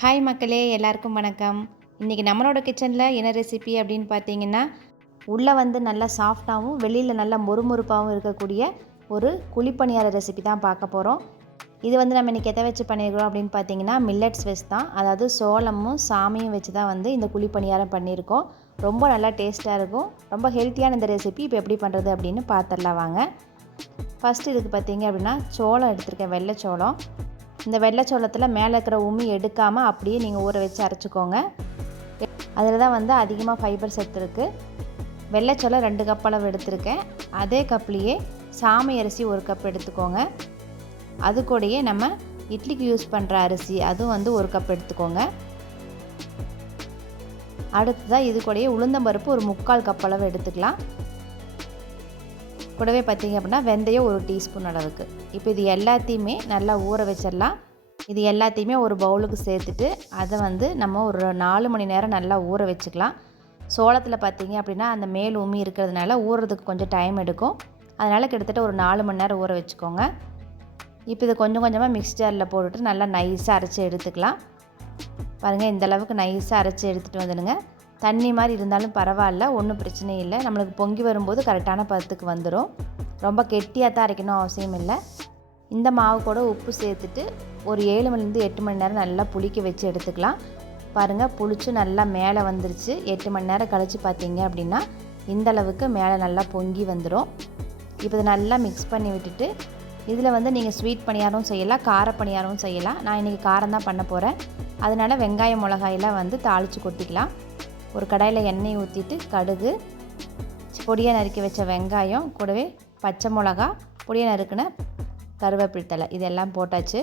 Hi மக்களே எல்லாருக்கும் வணக்கம். இன்றைக்கி நம்மளோட கிச்சனில் என்ன ரெசிபி அப்படின்னு பார்த்தீங்கன்னா உள்ளே வந்து நல்லா சாஃப்டாகவும் வெளியில் நல்லா மொறுமொறுப்பாகவும் இருக்கக்கூடிய ஒரு குழிப்பணியார ரெசிபி தான் பார்க்க போகிறோம் இது வந்து நம்ம இன்றைக்கி எதை வச்சு பண்ணியிருக்கிறோம் அப்படின்னு பார்த்தீங்கன்னா மில்லட்ஸ் வச்சு தான். அதாவது சோளமும் சாமியும் வச்சு தான் வந்து இந்த குழிப்பணியாரம் பண்ணியிருக்கோம். ரொம்ப நல்லா டேஸ்ட்டாக இருக்கும். ரொம்ப ஹெல்த்தியான இந்த ரெசிபி இப்போ எப்படி பண்ணுறது அப்படின்னு பார்த்துடலாம் வாங்க. ஃபஸ்ட்டு இதுக்கு பார்த்தீங்க அப்படின்னா சோளம் எடுத்திருக்கேன் வெள்ளை சோளம். இந்த வெள்ளைச்சோளத்தில் மேலே இருக்கிற உமி எடுக்காமல் அப்படியே நீங்கள் ஊற வச்சு அரைச்சிக்கோங்க. அதில் தான் வந்து அதிகமாக ஃபைபர் சத்து இருக்குது வெள்ளைச்சோளம் ரெண்டு கப் அளவு எடுத்திருக்கேன். அதே கப்லேயே சாமை அரிசி ஒரு கப் எடுத்துக்கோங்க. அது கூடயே நம்ம இட்லிக்கு யூஸ் பண்ணுற அரிசி அதுவும் வந்து ஒரு கப் எடுத்துக்கோங்க. அடுத்ததாக இது கூடயே உளுந்தம்பருப்பு ஒரு முக்கால் கப் அளவு எடுத்துக்கலாம். கூடவே பார்த்திங்க அப்படின்னா வெந்தயம் ஒரு டீஸ்பூன் அளவுக்கு. இப்போ இது எல்லாத்தையுமே நல்லா ஊற வச்சிடலாம். இது எல்லாத்தையுமே ஒரு பவுலுக்கு சேர்த்துட்டு அதை வந்து நம்ம ஒரு நாலு மணி நேரம் நல்லா ஊற வச்சுக்கலாம். சோளத்தில் பார்த்தீங்க அப்படின்னா அந்த மேல் உமி இருக்கிறதுனால ஊறுறதுக்கு கொஞ்சம் டைம் எடுக்கும். அதனால் கிட்டத்தட்ட ஒரு நாலு மணி நேரம் ஊற வச்சுக்கோங்க. இப்போ இதை கொஞ்சம் கொஞ்சமாக மிக்ஸ் ஜாரில் போட்டுட்டு நல்லா நைஸாக அரைச்சி எடுத்துக்கலாம். பாருங்கள் இந்தளவுக்கு நைஸாக அரைச்சி எடுத்துகிட்டு வந்துடுங்க. தண்ணி மாதிரி இருந்தாலும் பரவாயில்ல ஒன்றும் பிரச்சனை இல்லை. நம்மளுக்கு பொங்கி வரும்போது கரெக்டான பதத்துக்கு வந்துடும் ரொம்ப கெட்டியாக தான் அரைக்கணும் அவசியம் இல்லை. இந்த மாவு கூட உப்பு சேர்த்துட்டு ஒரு ஏழு மணிலேருந்து எட்டு மணி நேரம் நல்லா புளிக்க வச்சு எடுத்துக்கலாம். பாருங்கள் புளிச்சு நல்லா மேலே வந்துருச்சு. எட்டு மணி நேரம் கழித்து பார்த்தீங்க அப்படின்னா இந்த அளவுக்கு மேலே நல்லா பொங்கி வந்துடும் இப்போ இதை நல்லா மிக்ஸ் பண்ணி விட்டுட்டு இதில் வந்து நீங்கள் ஸ்வீட் பணியாரம் செய்யலாம் கார பணியாரமும் செய்யலாம். நான் இன்றைக்கி காரம் தான் பண்ண போகிறேன் அதனால் வெங்காயம் மிளகாயெல்லாம் வந்து தாளித்து கொட்டிக்கலாம். ஒரு கடாயில் எண்ணெய் ஊற்றிட்டு கடுகு பொடியாக நறுக்கி வச்ச வெங்காயம் கூடவே பச்சை மிளகா பொடியாக நறுக்கின கருவேப்பிலை இதெல்லாம் போட்டாச்சு.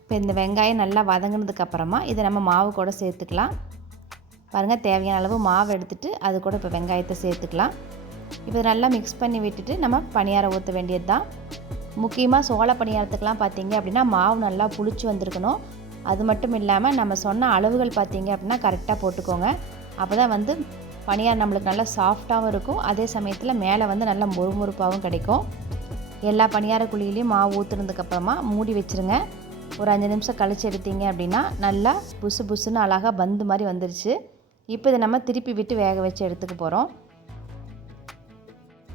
இப்போ இந்த வெங்காயம் நல்லா வதங்கினதுக்கப்புறமா இதை நம்ம மாவு கூட சேர்த்துக்கலாம். பாருங்கள் தேவையான அளவு மாவு எடுத்துகிட்டு அது கூட இப்போ வெங்காயத்தை சேர்த்துக்கலாம். இப்போ நல்லா மிக்ஸ் பண்ணி விட்டுட்டு நம்ம பணியாரம் ஊற்ற வேண்டியது தான் முக்கியமாக சோள பணியாரத்துக்கெலாம் பார்த்தீங்க அப்படின்னா மாவு நல்லா புளிச்சு வந்திருக்கணும். அது மட்டும் இல்லாமல் நம்ம சொன்ன அளவுகள் பார்த்தீங்க அப்படின்னா கரெக்டாக போட்டுக்கோங்க. அப்போ தான் வந்து பனியார் நம்மளுக்கு நல்லா சாஃப்டாகவும் இருக்கும். அதே சமயத்தில் மேலே வந்து நல்லா மொறுமொறுப்பாகவும் கிடைக்கும். எல்லா பணியார குழியிலையும் மாவு ஊற்றுனதுக்கப்புறமா மூடி வச்சுருங்க. ஒரு அஞ்சு நிமிஷம் கழிச்சு எடுத்தீங்க அப்படின்னா நல்லா புசு புசுன்னு அழகாக பந்து மாதிரி வந்துருச்சு. இப்போ இதை நம்ம திருப்பி விட்டு வேக வச்சு எடுத்துக்க போகிறோம்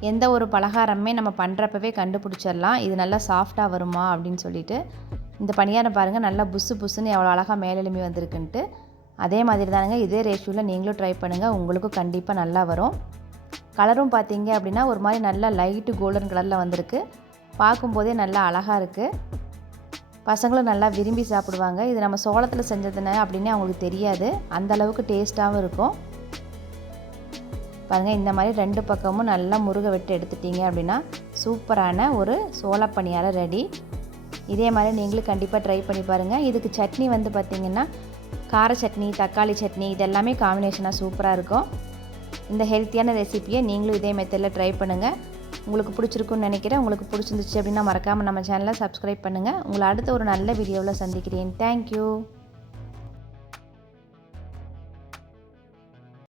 எந்த ஒரு பலகாரமே நம்ம பண்ணுறப்பவே கண்டுபிடிச்சிடலாம். இது நல்லா சாஃப்டாக வருமா அப்படின்னு சொல்லிட்டு. இந்த பணியாரம் பாருங்கள் நல்லா புசு புசுன்னு எவ்வளோ அழகாக மேலெலுமி வந்திருக்குன்ட்டு. அதே மாதிரி தானுங்க இதே ரேஷியோவில் நீங்களும் ட்ரை பண்ணுங்கள் உங்களுக்கும் கண்டிப்பாக நல்லா வரும். கலரும் பார்த்தீங்க அப்படின்னா ஒரு மாதிரி நல்லா லைட்டு கோல்டன் கலரில் வந்திருக்கு. பார்க்கும்போதே நல்லா அழகாக இருக்குது பசங்களும் நல்லா விரும்பி சாப்பிடுவாங்க. இது நம்ம சோளத்தில் செஞ்சதுன்னு அப்படின்னு அவங்களுக்கு தெரியாது. அந்த அளவுக்கு டேஸ்ட்டாகவும் இருக்கும். பாருங்கள் இந்த மாதிரி ரெண்டு பக்கமும் நல்லா முருகை வெட்டு எடுத்துட்டீங்க அப்படின்னா சூப்பரான ஒரு சோளப்பணியாரம் ரெடி இதே மாதிரி நீங்களும் கண்டிப்பாக ட்ரை பண்ணி பாருங்கள் இதுக்கு சட்னி வந்து பார்த்திங்கன்னா கார சட்னி தக்காளி சட்னி இதெல்லாமே காம்பினேஷனாக சூப்பராக இருக்கும். இந்த ஹெல்த்தியான ரெசிப்பியை நீங்களும் இதே மெத்தடில் ட்ரை பண்ணுங்கள் உங்களுக்கு பிடிச்சிருக்குன்னு நினைக்கிறேன். உங்களுக்கு பிடிச்சிருந்துச்சு அப்படின்னா மறக்காமல் நம்ம சேனலை சப்ஸ்கிரைப் பண்ணுங்கள் உங்களை அடுத்த ஒரு நல்ல வீடியோவில் சந்திக்கிறேன். தேங்க்யூ